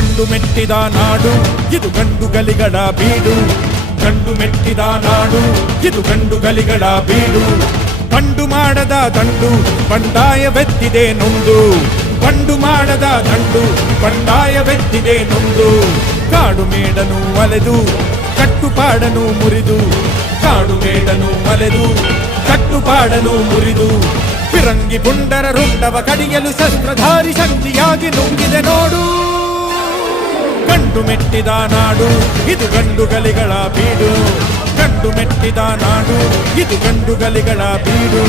ಗಂಡು ಮೆಟ್ಟಿದ ನಾಡು ಇದು ಗಂಡು ಗಲಿಗಳ ಬೀಡು ಗಂಡು ಮೆಟ್ಟಿದ ನಾಡು ಇದು ಗಂಡು ಗಲಿಗಳ ಬೀಡು ಬಂಡು ಮಾಡದ ದಂಡು ಬಂಡಾಯವೆತ್ತಿದೆ ನೊಂದು ಬಂಡು ಮಾಡದ ದಂಡು ಬಂಡಾಯವೆತ್ತಿದೆ ನೊಂದು ಕಾಡು ಮೇಡನು ಅಲೆದು ಕಟ್ಟುಪಾಡನು ಮುರಿದು ಕಾಡು ಮೇಡನು ಅಲೆದು ಕಟ್ಟುಪಾಡನು ಮುರಿದು ಫಿರಂಗಿ ಪುಂಡರ ರುಂಡವ ಕಡಿಯಲು ಶಸ್ತ್ರಧಾರಿ ಶಕ್ತಿಯಾಗಿ ನುಂಗಿದೆ ನೋಡು ಗಂಡು ಮೆಟ್ಟಿದ ನಾಡು ಇದು ಗಂಡು ಗಲಿಗಳ ಬೀಡು ಗಂಡು ಮೆಟ್ಟಿದ ನಾಡು ಇದು ಗಂಡು ಗಲಿಗಳ ಬೀಡು